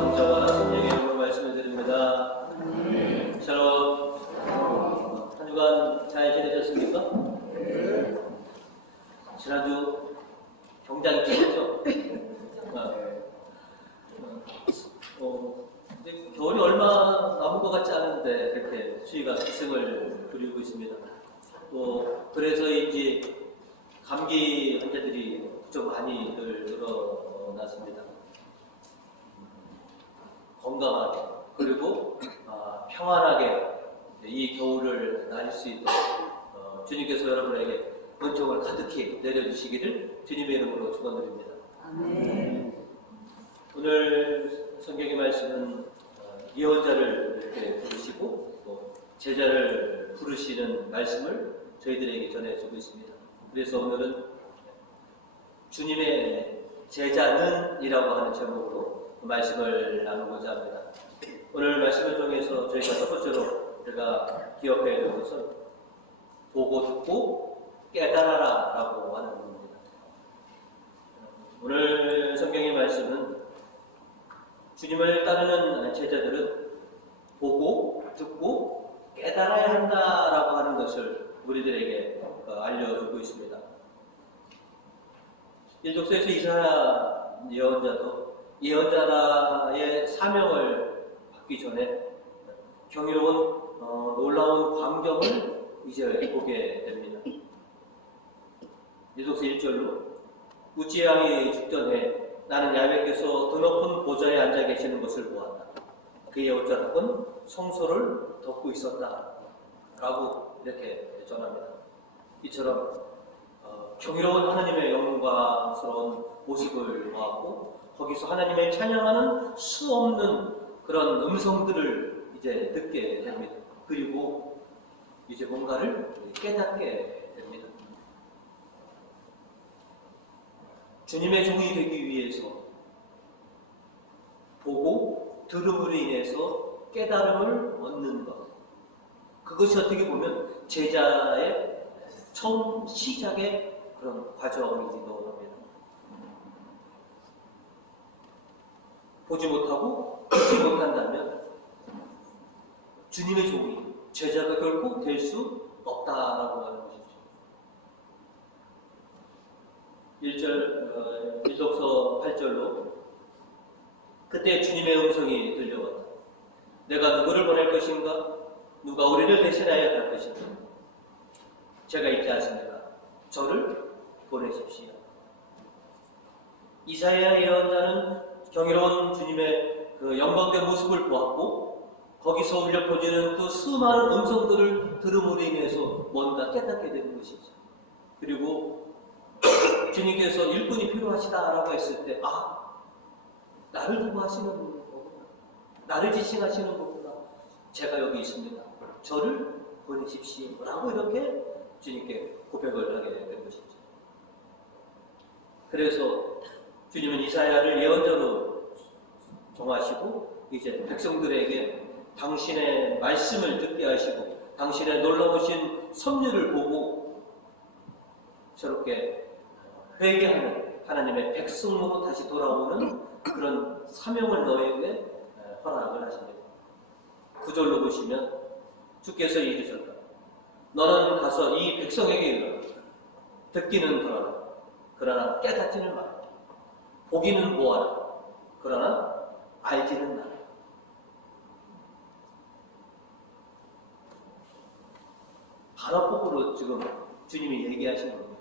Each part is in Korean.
성자와 성령의 이름으로 말씀을 드립니다. 샬롬. 한 주간 잘 지내셨습니까? 지난주 경장이 좋았죠? 이제 겨울이 얼마 남은 것 같지 않은데 그렇게 추위가 기승을 부리고 있습니다. 또 그래서인지 감기 환자들이 좀 많이 늘어났습니다. 건강하게 그리고 평안하게 이 겨울을 나릴 수 있도록 주님께서 여러분에게 은총을 가득히 내려주시기를 주님의 이름으로 축원드립니다. 아멘. 오늘 성경의 말씀은 예언자를 이렇게 부르시고 또 제자를 부르시는 말씀을 저희들에게 전해주고 있습니다. 그래서 오늘은 주님의 제자는 이라고 하는 제목으로 말씀을 나누고자 합니다. 오늘 말씀을 통해서 저희가 첫 번째로 우리가 기억해야 될 것은 보고 듣고 깨달아라 라고 하는 부분입니다. 오늘 성경의 말씀은 주님을 따르는 제자들은 보고 듣고 깨달아야 한다라고 하는 것을 우리들에게 알려주고 있습니다. 일독서에서 이사야 예언자도 예언자의 사명을 받기 전에 경이로운 놀라운 광경을 이제 보게 됩니다. 일독서 1절로 우찌 왕이 죽전에 나는 야훼께서 드높은 보좌에 앉아 계시는 것을 보았다. 그의 옷자락은 성소를 덮고 있었다 라고 이렇게 전합니다. 이처럼 경이로운 하나님의 영광스러운 모습을 보았고 거기서 하나님을 찬양하는 수없는 그런 음성들을 이제 듣게 됩니다. 그리고 이제 뭔가를 깨닫게 됩니다. 주님의 종이 되기 위해서 보고 들음으로 인해서 깨달음을 얻는 것, 그것이 어떻게 보면 제자의 처음 시작의 그런 과정이기도 합니다. 보지 못하고 듣지 못한다면 주님의 종이 제자가 결코 될 수 없다라고 하는 것이죠. 1절, 일독서 8절로 그때 주님의 음성이 들려왔다. 내가 누구를 보낼 것인가? 누가 우리를 대신하여 갈 것인가? 제가 있지 않습니까? 저를 보내십시오. 이사야 예언자는 경이로운 주님의 그 영광된 모습을 보았고 거기서 울려 퍼지는 그 수많은 음성들을 들음으로 인해서 뭔가 깨닫게 되는 것이죠. 그리고 주님께서 일꾼이 필요하시다라고 했을 때 나를 두고 하시는 거구나. 나를 지칭하시는 거구나. 제가 여기 있습니다. 저를 보내십시오 라고 이렇게 주님께 고백을 하게 된 것이죠. 그래서 주님은 이사야를 예언자로 정하시고 이제 백성들에게 당신의 말씀을 듣게 하시고 당신의 놀라우신 섭리를 보고 저렇게 회개하는 하나님의 백성으로 다시 돌아오는 그런 사명을 너에게 허락을 하십니다. 9절로 보시면 주께서 이르셨다. 너는 가서 이 백성에게 이르라. 듣기는 들어라. 그러나 깨닫지는 마라. 보기는 보아라. 그러나 알지는 마라. 반어법으로 지금 주님이 얘기하시는 겁니다.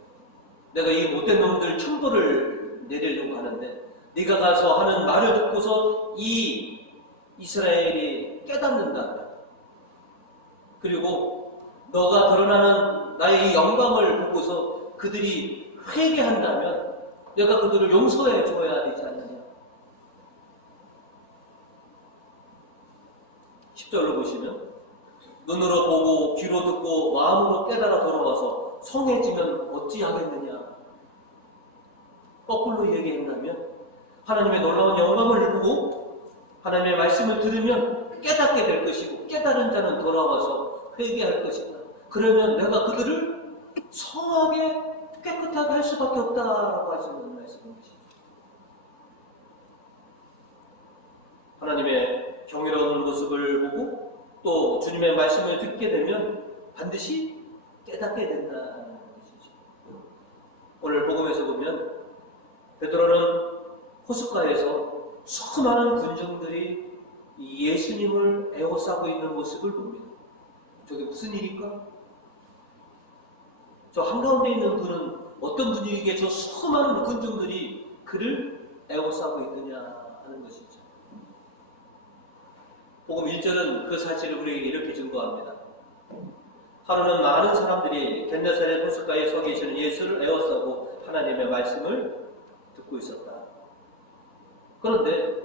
내가 이 못된 놈들 천벌을 내리려고 하는데 네가 가서 하는 말을 듣고서 이 이스라엘이 깨닫는다면 그리고 너가 드러나는 나의 이 영광을 보고서 그들이 회개한다면 내가 그들을 용서해 줘야 되지 않느냐. 10절로 보시면 눈으로 보고 귀로 듣고 마음으로 깨달아 돌아와서 성해지면 어찌하겠느냐. 거꾸로 얘기한다면 하나님의 놀라운 영광을 보고 하나님의 말씀을 들으면 깨닫게 될 것이고 깨달은 자는 돌아와서 회개할 것이다. 그러면 내가 그들을 성하게 깨끗하게 할 수밖에 없다라고 하시는 말씀이십니다. 하나님의 경이로운 모습을 보고 또 주님의 말씀을 듣게 되면 반드시 깨닫게 된다는 것이죠. 오늘 복음에서 보면 베드로는 호숫가에서 수많은 군중들이 예수님을 에워싸고 있는 모습을 봅니다. 저게 무슨 일일까? 저 한가운데 있는 분은 어떤 분이기에 저 수많은 군중들이 그를 에워싸고 있느냐 하는 것이죠. 복음 1절은 그 사실을 우리에게 이렇게 증거합니다. 하루는 많은 사람들이 겟네사렛 호숫가에 서 계시는 예수를 에워싸고 하나님의 말씀을 듣고 있었다. 그런데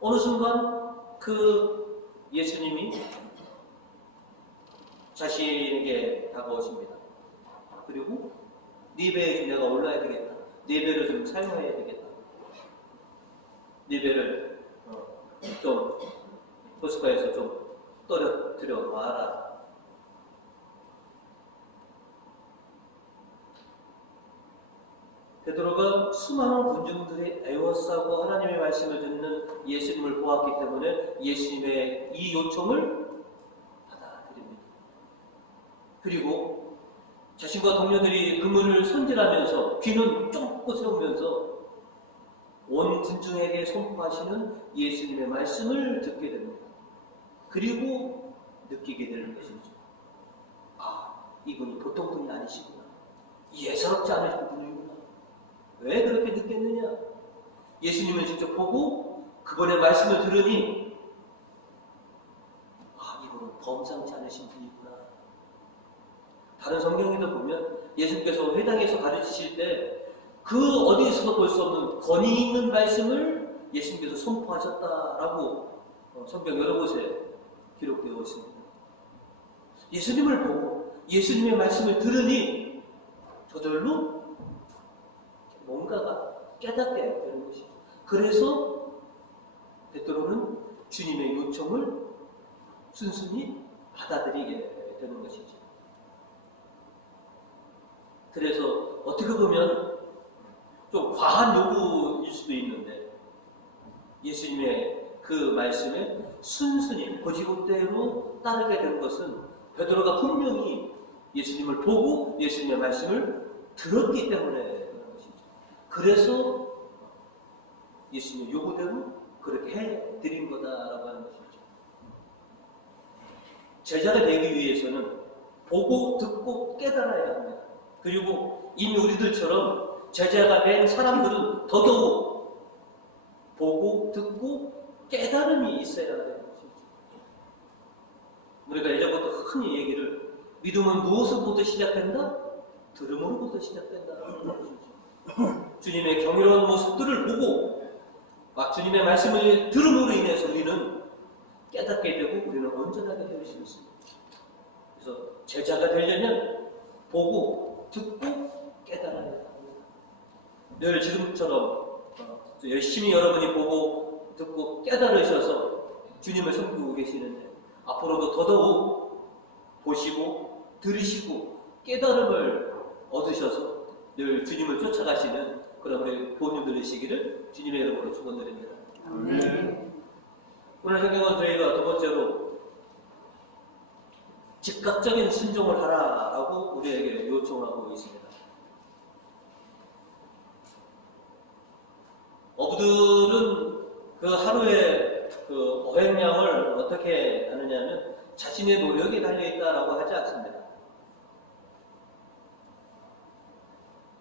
어느 순간 그 예수님이 자신에게 다가오십니다. 그리고 네 배에 내가 올라야 되겠다. 네 배를 좀 사용해야 되겠다. 네 배를 좀 호숫가에서 좀 떨어뜨려 놔라. 베드로가 수많은 군중들이 에워싸고 하나님의 말씀을 듣는 예수님을 보았기 때문에 예수님의 이 요청을 받아들입니다. 그리고 자신과 동료들이 그물을 손질하면서 귀는 쫑긋 세우면서 온 군중에게 선포하시는 예수님의 말씀을 듣게 됩니다. 그리고 느끼게 되는 것이죠. 아, 이분이 보통 분이 아니시구나. 예사롭지 않으신 분이구나. 왜 그렇게 느꼈느냐? 예수님을 직접 보고 그분의 말씀을 들으니 아, 이분은 범상치 않으신 분이구나. 다른 성경에도 보면 예수님께서 회당에서 가르치실 때 그 어디에서도 볼 수 없는 권위 있는 말씀을 예수님께서 선포하셨다라고 성경 여러 곳에 기록되어 있습니다. 예수님을 보고 예수님의 말씀을 들으니 저절로 뭔가가 깨닫게 되는 것이죠. 그래서 베드로는 주님의 요청을 순순히 받아들이게 되는 것이죠. 그래서 어떻게 보면 좀 과한 요구일 수도 있는데 예수님의 그 말씀에 순순히 고지고대로 따르게 된 것은 베드로가 분명히 예수님을 보고 예수님의 말씀을 들었기 때문에 그런 것이죠. 그래서 예수님의 요구대로 그렇게 해드린 거다라고 하는 것이죠. 제자가 되기 위해서는 보고 듣고 깨달아야 합니다. 그리고 이미 우리들처럼 제자가 된 사람들은 더더욱 보고 듣고 깨달음이 있어야 되는 것이죠. 우리가 예전부터 흔히 얘기를 믿음은 무엇으로부터 시작된다? 들음으로부터 시작된다는 것이죠. 주님의 경이로운 모습들을 보고 주님의 말씀을 들음으로 인해서 우리는 깨닫게 되고 우리는 온전하게 될 수 있습니다. 그래서 제자가 되려면 보고 듣고 깨달아야 합니다. 늘 지금처럼 열심히 여러분이 보고 듣고 깨달으셔서 주님을 섬기고 계시는데 앞으로도 더더욱 보시고 들으시고 깨달음을 얻으셔서 늘 주님을 쫓아가시는 그런 우리 부모님들 되시기를 주님의 이름으로 축원드립니다. 오늘 성경은 저희가 두 번째로 즉각적인 순종을 하라라고 우리에게 요청하고 있습니다. 어부들은 그 하루의 그 어획량을 어떻게 하느냐면 자신의 노력이 달려있다라고 하지 않습니다.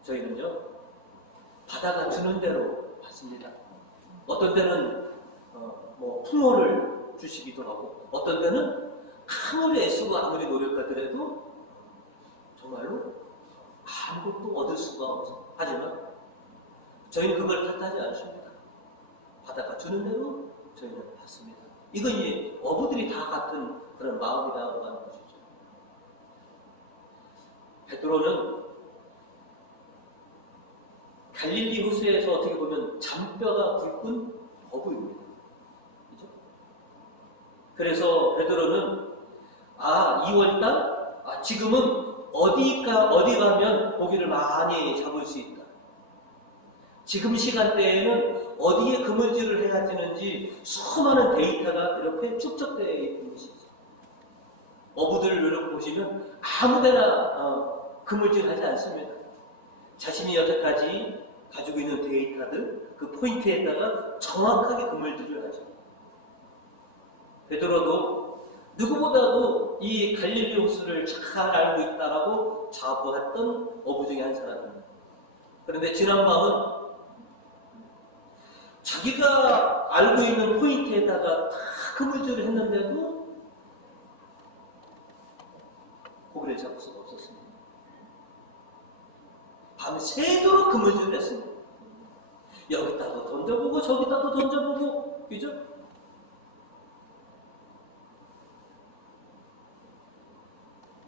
저희는요, 바다가 주는 대로 받습니다. 어떤 때는 풍어를 주시기도 하고, 어떤 때는 아무리 애쓰고 아무리 노력하더라도 정말로 아무것도 얻을 수가 없어. 하지만 저희는 그걸 탓하지 않습니다. 바다가 주는 대로 저희는 받습니다. 이건 이제 어부들이 다 같은 그런 마음이라고 하는 것이죠. 베드로는 갈릴리 호수에서 어떻게 보면 잔뼈가 굵은 어부입니다. 그렇죠? 그래서 베드로는 2월달 지금은 어디 가면 고기를 많이 잡을 수 있다. 지금 시간대에는 어디에 그물질을 해야 되는지 수많은 데이터가 이렇게 축적되어 있는 것이죠. 어부들을 이렇게 보시면 아무데나 그물질 하지 않습니다. 자신이 여태까지 가지고 있는 데이터들, 그 포인트에다가 정확하게 그물질을 하죠. 베드로도 누구보다도 이 갈릴리 호수를 잘 알고 있다라고 자부했던 어부 중에 한 사람입니다. 그런데 지난밤은 자기가 알고 있는 포인트에다가 다 그물질을 했는데도 고기를 잡을 수가 없었습니다. 밤새도록 그물질을 했습니다. 여기다도 던져보고 저기다도 던져보고, 그죠?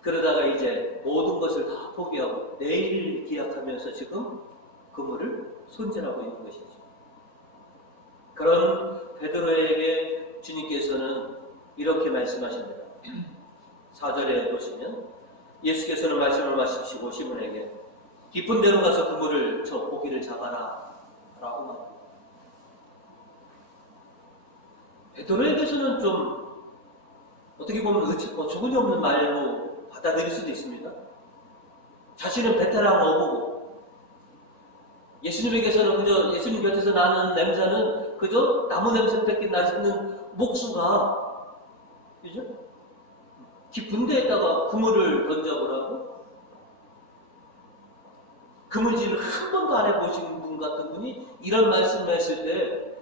그러다가 이제 모든 것을 다 포기하고 내일 기약하면서 지금 그물을 손질하고 있는 것이죠. 그런 베드로에게 주님께서는 이렇게 말씀하십니다. 4절에 보시면 예수께서는 말씀을 마시고 시몬에게 깊은 데로 가서 그물을 저 고기를 잡아라 라고 말합니다. 베드로에게서는 좀 어떻게 보면 어처구니 없는 말로 받아들일 수도 있습니다. 자신은 베테랑 어부고 예수님에게서는 그저 예수님 곁에서 나는 냄새는 그저 나무 냄새밖에 나지는 목수가, 그죠? 깊은 데에다가 그물을 던져보라고? 그물질을 한 번도 안 해보신 분 같은 분이 이런 말씀을 했을 때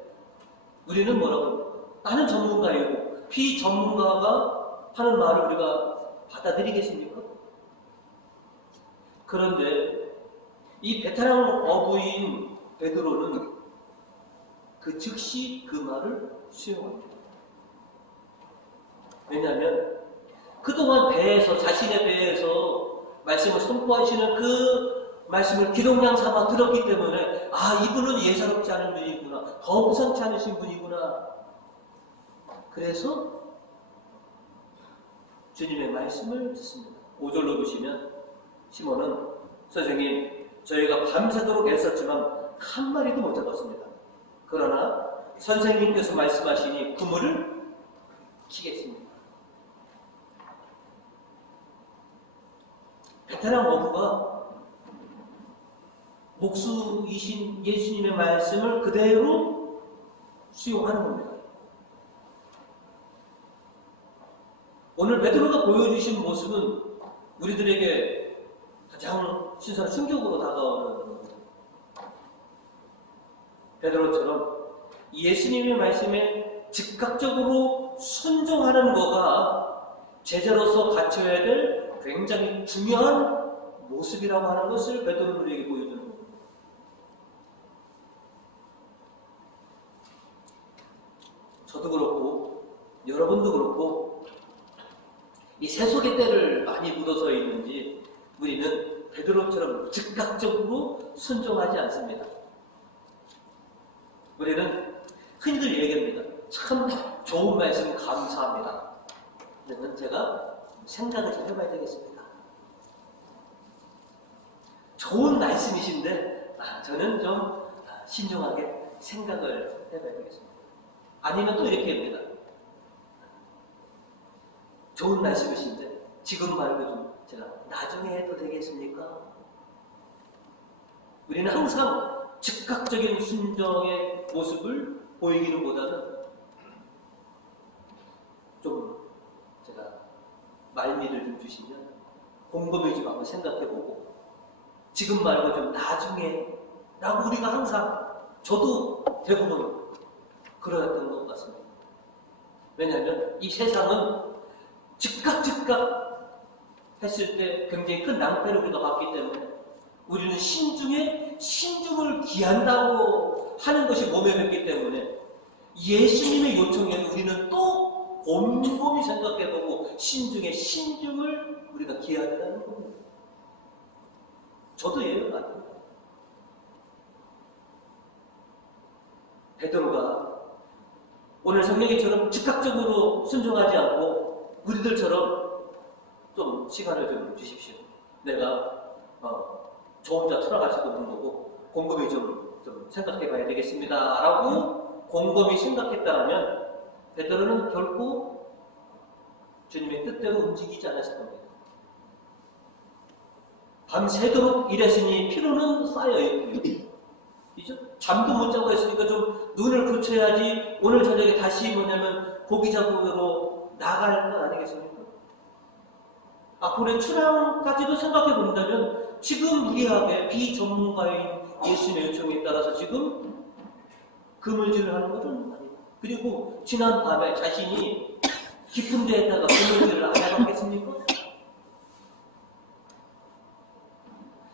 우리는 뭐라고 합니까? 나는 전문가이고 비전문가가 하는 말을 우리가 받아들이겠습니까? 그런데 이 베테랑 어부인 베드로는 그 즉시 그 말을 수용합니다. 왜냐하면 그동안 배에서, 자신의 배에서 말씀을 선포하시는 그 말씀을 기록량 삼아 들었기 때문에 이분은 예사롭지 않은 분이구나, 범상치 않으신 분이구나. 그래서 주님의 말씀을 듣습니다. 5절로 보시면 시몬은 선생님, 저희가 밤새도록 애썼지만 한 마리도 못 잡았습니다. 그러나 선생님께서 말씀하시니 그물을 치겠습니다. 베테랑 어부가 목수이신 예수님의 말씀을 그대로 수용하는 겁니다. 오늘 베드로가 보여주신 모습은 우리들에게 가장 신선한 충격으로 다가오는 겁니다. 베드로처럼 예수님의 말씀에 즉각적으로 순종하는 거가 제자로서 갖춰야 될 굉장히 중요한 모습이라고 하는 것을 베드로는 우리에게 보여주는 겁니다. 저도 그렇고 여러분도 그렇고 이 세속의 때를 많이 묻어서 있는지 우리는 베드로처럼 즉각적으로 순종하지 않습니다. 우리는 흔히들 얘기합니다. 참 좋은 말씀 감사합니다. 그러면 제가 생각을 좀 해봐야 되겠습니다. 좋은 말씀이신데 저는 좀 신중하게 생각을 해봐야 되겠습니다. 아니면 또 이렇게 합니다. 좋은 말씀이신데 지금 말고 좀 제가 나중에 해도 되겠습니까? 우리는 항상 즉각적인 순종의 모습을 보이기는 보다는 좀 제가 말미를 좀 주시면 곰곰이 좀 한번 생각해보고 지금 말고 좀 나중에 라고 우리가 항상, 저도 대부분 그러했던 것 같습니다. 왜냐하면 이 세상은 즉각 했을 때 굉장히 큰 낭패를 우리가 받기 때문에 우리는 신중을 기한다고 하는 것이 몸에 뱉기 때문에 예수님의 요청에도 우리는 또 곰곰이 생각해보고 신중을 우리가 기해야 된다는 겁니다. 저도 예외가 아닙니다. 베드로가 오늘 성령님처럼 즉각적으로 순종하지 않고 우리들처럼 좀 시간을 좀 주십시오. 내가 저 혼자 틀어갈 수도 없는 거고 곰곰이 좀 좀 생각해 봐야 되겠습니다. 라고 곰곰이 생각했다면 베드로는 결코 주님의 뜻대로 움직이지 않았을 겁니다. 밤새도록 일했으니 피로는 쌓여있고요. 잠도 못 자고 했으니까 좀 눈을 붙여야지 오늘 저녁에 다시 뭐냐면 고기 잡으러 나갈 건 아니겠습니까? 앞으로의 출항까지도 생각해 본다면 지금 무리하게 비전문가인 예수님의 요청에 따라서 지금 그물질을 하는 것은 아니다. 그리고 지난 밤에 자신이 깊은 데에다가 그물질을 안 해봤겠습니까?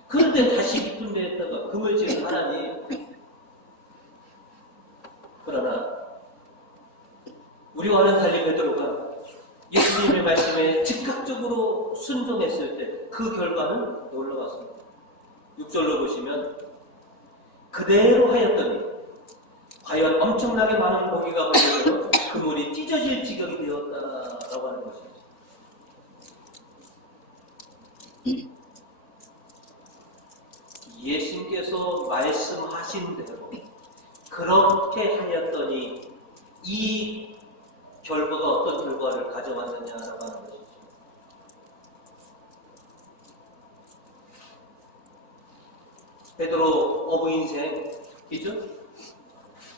그런데 다시 깊은 데에다가 그물질을 하라니. 그러나 우리와는 달리 베드로가 예수님의 말씀에 즉각적으로 순종했을 때 그 결과는 놀라웠습니다. 6절로 보시면 그대로 하였더니 과연 엄청나게 많은 고기가 걸려서 그물이 찢어질 지경이 되었다라고 하는 것입니다. 예수님께서 말씀하신 대로 그렇게 하였더니 이 결과가 어떤 결과를 가져왔느냐라고 하는 것이죠. 베드로 어부 인생이죠.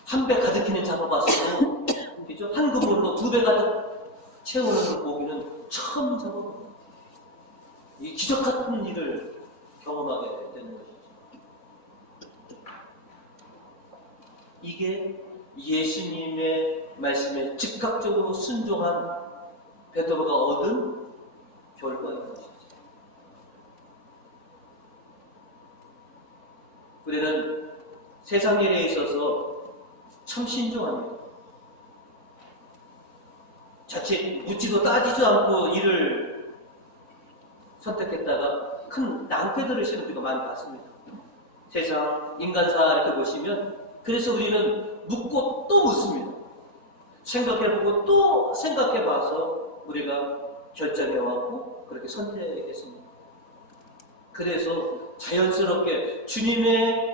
한 배 가득히는 잡아봤어도 그죠? 한 그물로 2배 가득 채우는 고기는 처음 잡아봅니다. 이 기적 같은 일을 경험하게 되는 것이죠. 이게 예수님의 말씀에 즉각적으로 순종한 베드로가 얻은 결과인 것이죠. 우리는 세상 일에 있어서 참 신중합니다. 자칫 묻지도 따지지도 않고 일을 선택했다가 큰 낭패들을 실은 경우가 많이 봤습니다. 세상 인간사 이렇게 보시면 그래서 우리는 묻고 또 묻습니다. 생각해보고 또 생각해봐서 우리가 결정해왔고 그렇게 선택했습니다. 그래서 자연스럽게 주님의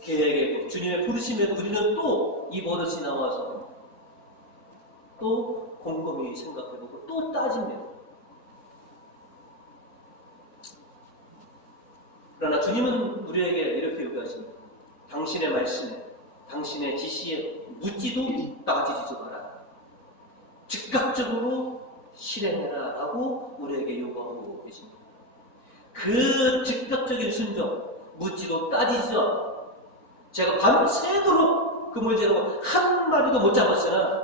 계획에 주님의 부르심에 우리는 또 이 버릇이 나와서 또 곰곰이 생각해보고 또 따집니다. 그러나 주님은 우리에게 이렇게 요구하십니다. 당신의 말씀에 당신의 지시에 묻지도 따지지도 마라. 즉각적으로 실행해라 라고 우리에게 요구하고 계십니다. 그 즉각적인 순종, 묻지도 따지죠. 제가 밤새도록 그물질하고 한 마리도 못 잡았으나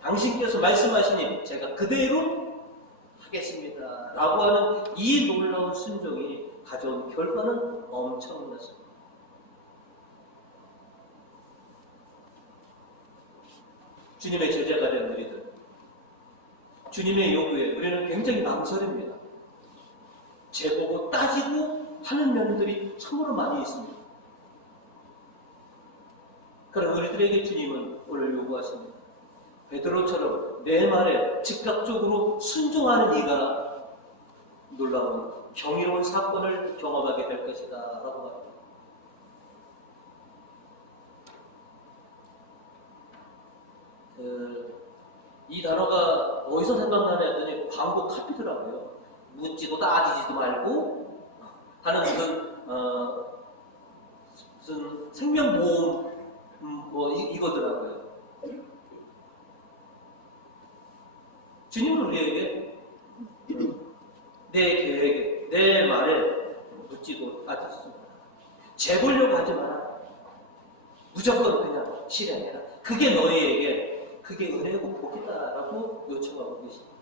당신께서 말씀하시니 제가 그대로 하겠습니다 라고 하는 이 놀라운 순종이 가져온 결과는 엄청났습니다. 주님의 제자가 된 우리들, 주님의 요구에 우리는 굉장히 망설입니다. 재보고 따지고 하는 면들이 참으로 많이 있습니다. 그럼 우리들에게 주님은 오늘 요구하십니다. 베드로처럼 내 말에 즉각적으로 순종하는 이가 놀라운 경이로운 사건을 경험하게 될 것이다 라고 합니다. 이 단어가 어디서 생각나냐 했더니 광고 카피더라고요. 묻지도 따지지도 말고 하는 무슨 생명보험 이거더라고요. 주님은 우리에게 내 계획에 내 말에 묻지도 따지지도 마라. 재보려고 하지 마라. 무조건 그냥 실행해라. 그게 너희에게 그게 은혜고 복이다라고 요청하고 계십니다.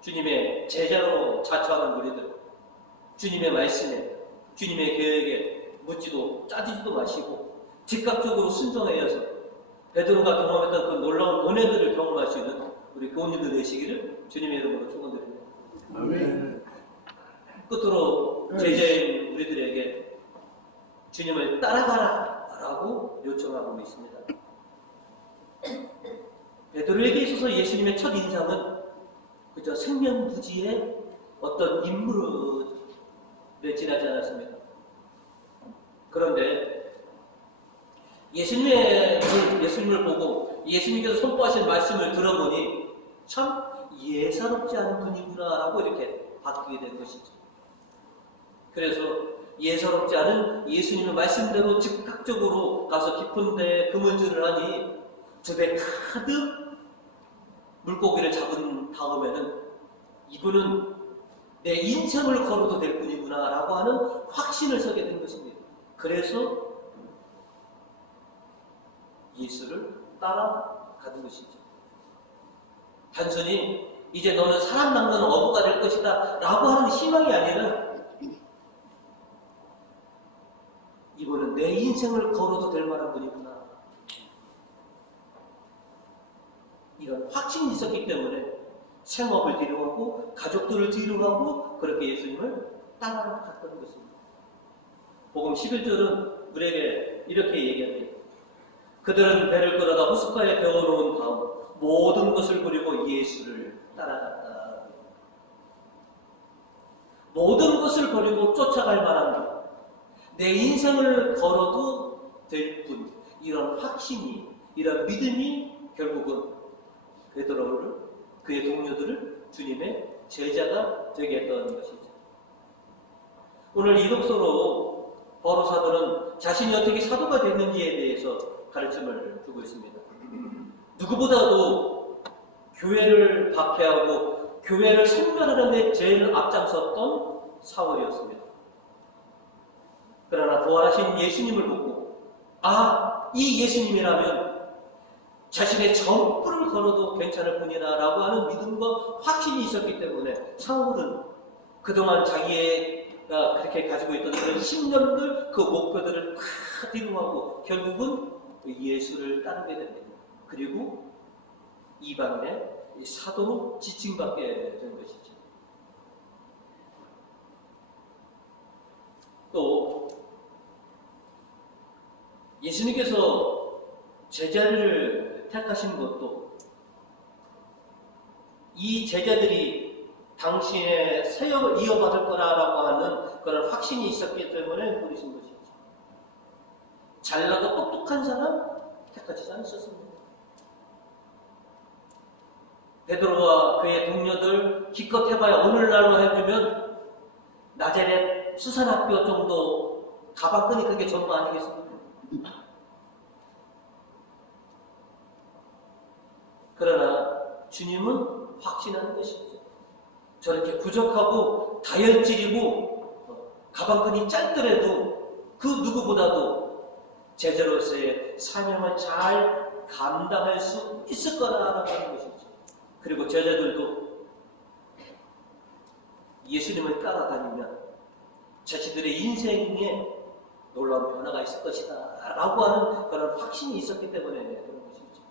주님의 제자로 자처하는 우리들, 주님의 말씀에, 주님의 계획에 묻지도 따지지도 마시고 즉각적으로 순종하여서 베드로가 경험했던 그 놀라운 은혜들을 경험할 수 있는 우리 교우님들 되시기를 주님의 이름으로 축원드립니다. 아멘. 끝으로 제자인 우리들에게 주님을 따라가라 라고 요청하고 있습니다. 베드로에게 있어서 예수님의 첫 인상은 그저 생명부지의 어떤 인물에 지나지 않았습니다. 그런데 예수님을 보고 예수님께서 선포하신 말씀을 들어보니 참 예사롭지 않은 분이구나라고 이렇게 바뀌게 된 것이죠. 그래서 예사롭지 않은 예수님의 말씀대로 즉각적으로 가서 깊은 데에 그물질을 하니 두 배 가득 물고기를 잡은 다음에는 이분은 내 인생을 걸어도 될 분이구나 라고 하는 확신을 서게 된 것입니다. 그래서 예수를 따라가는 것이죠. 단순히 이제 너는 사람 낚는 어부가 될 것이다 라고 하는 희망이 아니라 이분은 내 인생을 걸어도 될 만한 분이구나, 이런 확신이 있었기 때문에 생업을 뒤로하고 가족들을 뒤로하고 그렇게 예수님을 따라갔던 것입니다. 복음 11절은 우리에게 이렇게 얘기합니다. 그들은 배를 끌어다 호숫가에 배워놓은 다음 모든 것을 버리고 예수를 따라갔다. 모든 것을 버리고 쫓아갈 만한 내 인생을 걸어도 될 분, 이런 확신이, 이런 믿음이 결국은 베드로를, 그의 동료들을 주님의 제자가 되게 했던 것이죠. 오늘 이 독서로 바로 사도는 자신이 어떻게 사도가 됐는지에 대해서 가르침을 주고 있습니다. 누구보다도 교회를 박해하고 교회를 성별하는 데 제일 앞장섰던 사울이었습니다. 그러나 부활하신 예수님을 보고 이 예수님이라면 자신의 전부를 걸어도 괜찮을 뿐이다 라고 하는 믿음과 확신이 있었기 때문에 사울은 그동안 자기가 그렇게 가지고 있던 그런 신념들, 그 목표들을 다 뒤로하고 결국은 예수를 따르게 됩니다. 그리고 이방인의 사도로 지칭받게 된 것이죠. 또 예수님께서 제자를 택하신 것도 이 제자들이 당신의 사역을 이어받을 거라고 하는 그런 확신이 있었기 때문에 부르신 것이죠. 잘나고 똑똑한 사람 택하지 않으셨습니다. 베드로와 그의 동료들 기껏 해봐야 오늘날로 해주면 나자렛 수산학교 정도 가봤더니 그게 전부 아니겠습니까? 그러나 주님은 확신하는 것이죠. 저렇게 부족하고 다혈질이고 가방끈이 짧더라도 그 누구보다도 제자로서의 사명을 잘 감당할 수 있을 거라라고 하는 것이죠. 그리고 제자들도 예수님을 따라다니면 자신들의 인생에 놀라운 변화가 있을 것이다 라고 하는 그런 확신이 있었기 때문에 그런 것이죠.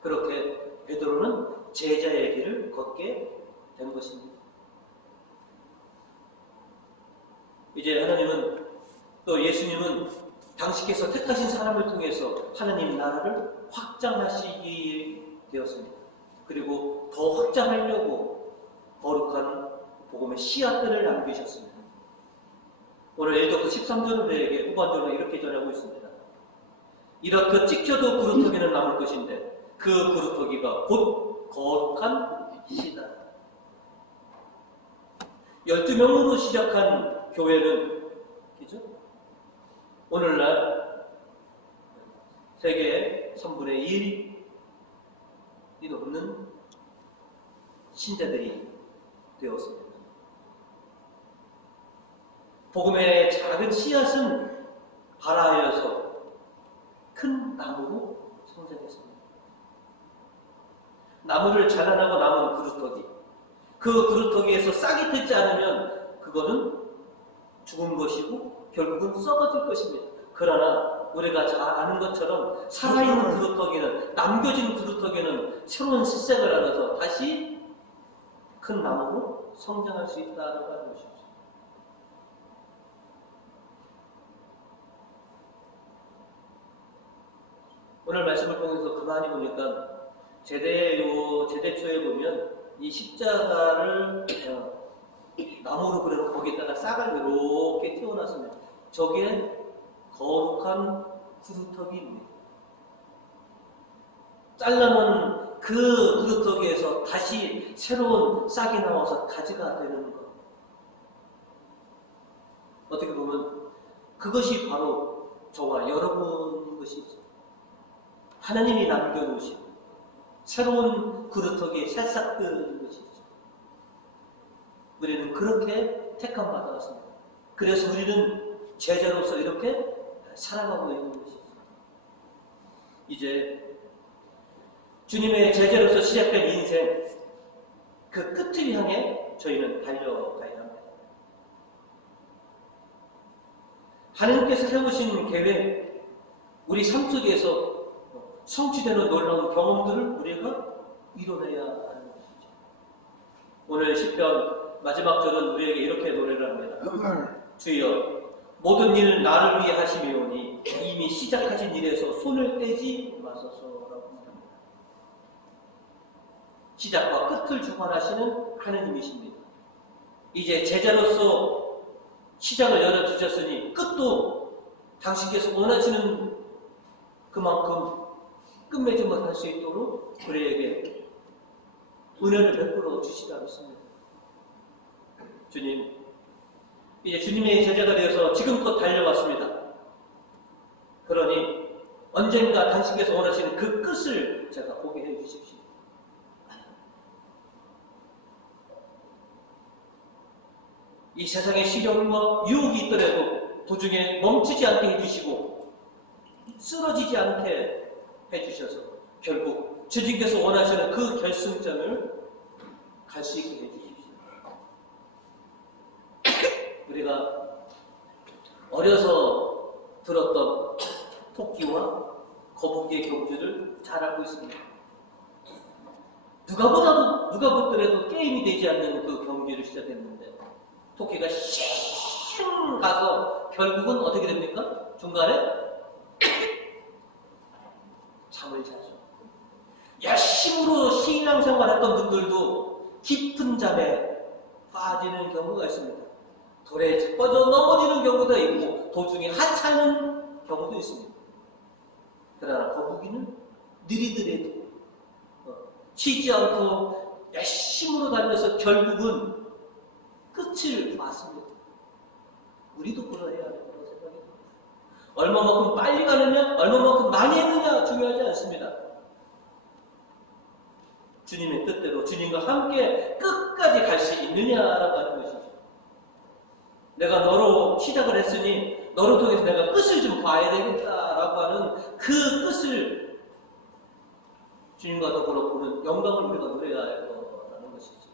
그렇게 베드로는 제자의 길을 걷게 된 것입니다. 이제 하나님은 또 예수님은 당신께서 택하신 사람을 통해서 하나님 나라를 확장하시게 되었습니다. 그리고 더 확장하려고 거룩한 복음의 씨앗들을 남기셨습니다. 오늘 1독서 13절은 우리에게 후반절로 이렇게 전하고 있습니다. 이렇게 찍혀도 그루터기는 남을 것인데 그 그루터기가 곧 거룩한 씨다. 12명으로 시작한 교회는 그죠? 오늘날 세계의 3분의 1이 넘는 신자들이 되었습니다. 복음의 작은 씨앗은 발아하여서 큰 나무로 성장했습니다. 나무를 잘라내고 남은 그루터기, 그 그루터기에서 싹이 트지 않으면 그거는 죽은 것이고 결국은 썩어질 것입니다. 그러나 우리가 잘 아는 것처럼 살아있는 그루터기는, 남겨진 그루터기는 새로운 새싹을 알아서 다시 큰 나무로 성장할 수 있다는 것이죠. 오늘 말씀을 통해서 가만히 보니까 제대 초에 보면 이 십자가를 나무로 그려서 거기에다가 싹을 이렇게 띄워놨습니다. 저게 거룩한 구루터기 입니다. 잘라놓은 그 구루터기에서 다시 새로운 싹이 나와서 가지가 되는 것. 어떻게 보면 그것이 바로 저와 여러분인 것이죠. 하나님이 남겨놓으신 새로운 구루터기에 새싹 드는 것이죠. 우리는 그렇게 택함 받았습니다. 그래서 우리는 제자로서 이렇게 살아가고 있는 것이죠. 이제 주님의 제자로서 시작된 인생, 그 끝을 향해 저희는 달려가야 합니다. 하나님께서 세우신 계획, 우리 삶 속에서 성취되는 놀라운 경험들을 우리가 이뤄내야 하는 것이죠. 오늘 시편 마지막 절은 우리에게 이렇게 노래를 합니다. 주여, 모든 일은 나를 위해 하심이오니 이미 시작하신 일에서 손을 떼지 마소서라고 합니다. 시작과 끝을 주관하시는 하느님이십니다. 이제 제자로서 시작을 열어주셨으니 끝도 당신께서 원하시는 그만큼 끝맺음을 할 수 있도록 우리에게 은혜를 베풀어 주시라 믿습니다. 주님, 이제 주님의 제자가 되어서 지금껏 달려왔습니다. 그러니 언젠가 당신께서 원하시는 그 끝을 제가 보게 해주십시오. 이 세상의 시련과 유혹이 있더라도 도중에 멈추지 않게 해주시고 쓰러지지 않게 해주셔서 결국 주님께서 원하시는 그 결승점을 갈 수 있게 해주십시오. 우리가 어려서 들었던 토끼와 거북이의 경주를 잘 알고 있습니다. 누가 보더라도 게임이 되지 않는 그 경주를 시작했는데 토끼가 싱 가서 결국은 어떻게 됩니까? 중간에 잠을 자죠. 열심으로 신앙생활했던 분들도 깊은 잠에 빠지는 경우가 있습니다. 돌에 빠져 넘어지는 경우도 있고 도중에 하차하는 경우도 있습니다. 그러나 거북이는 느리더라도 쉬지 않고 열심으로 달려서 결국은 끝을 봤습니다. 우리도 그러해야 된다고 생각이 듭니다. 얼마만큼 빨리 가느냐, 얼마만큼 많이 했느냐 중요하지 않습니다. 주님의 뜻대로 주님과 함께 끝까지 갈 수 있느냐라고 하는 것이죠. 내가 너로 시작을 했으니 너를 통해서 내가 끝을 좀 봐야 되겠다라고 하는 그 끝을 주님과 더불어 보는 영광을 우리가 누려야 할 거라는 것이죠.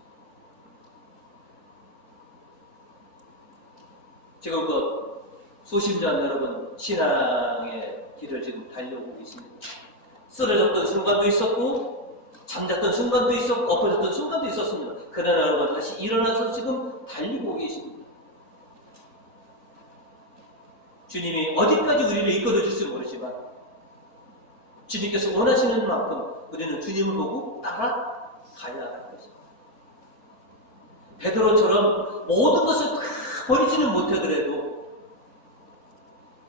지금껏 수십 년 여러분 신앙의 길을 지금 달려오고 계십니다. 쓰러졌던 순간도 있었고 잠잤던 순간도 있었고 엎어졌던 순간도 있었습니다. 그러나 여러분 다시 일어나서 지금 달리고 계십니다. 주님이 어디까지 우리를 이끌어 줄지 모르지만 주님께서 원하시는 만큼 우리는 주님을 보고 따라가야 할 것입니다. 베드로처럼 모든 것을 버리지는 못하더라도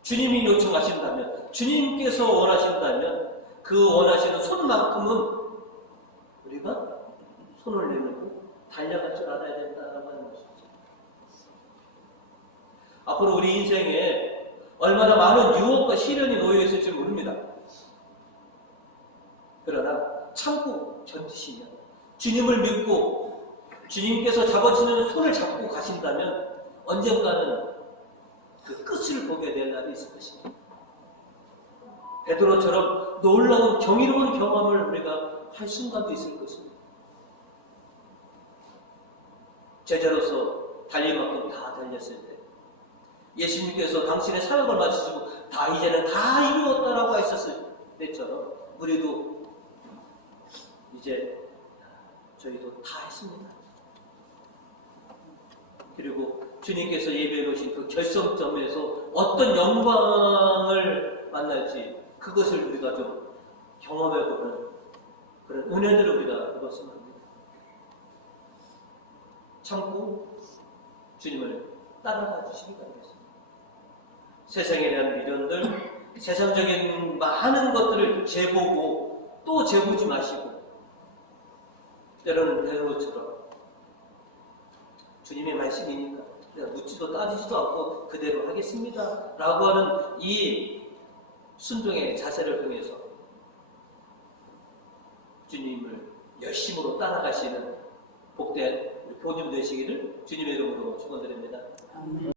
주님이 요청하신다면, 주님께서 원하신다면 그 원하시는 손만큼은 우리가 손을 내밀고 달려갈 줄 알아야 된다고 하는 것이죠. 앞으로 우리 인생에 얼마나 많은 유혹과 시련이 놓여 있을지 모릅니다. 그러나 참고 견디시면 주님을 믿고 주님께서 잡아주는 손을 잡고 가신다면 언젠가는 그 끝을 보게 될 날이 있을 것입니다. 베드로처럼 놀라운 경이로운 경험을 우리가 할 순간도 있을 것입니다. 제자로서 달릴 만큼 다 달렸을 때 예수님께서 당신의 사역을 마치시고 다 이제는 다 이루었다라고 하셨을 때처럼 우리도 이제 저희도 다 했습니다. 그리고 주님께서 예배해 놓으신 그 결성점에서 어떤 영광을 만날지 그것을 우리가 좀 경험해 보는 그런 은혜들을 우리가 입었으면 합니다. 참고 주님을 따라가 주시기 바라겠습니다. 세상에 대한 미련들, 세상적인 많은 것들을 재보고 또 재보지 마시고, 때로는 베드로처럼 주님의 말씀이니까 내가 묻지도 따지지도 않고 그대로 하겠습니다 라고 하는 이 순종의 자세를 통해서 주님을 열심으로 따라가시는 복된 우리 교우님 되시기를 주님의 이름으로 축원드립니다.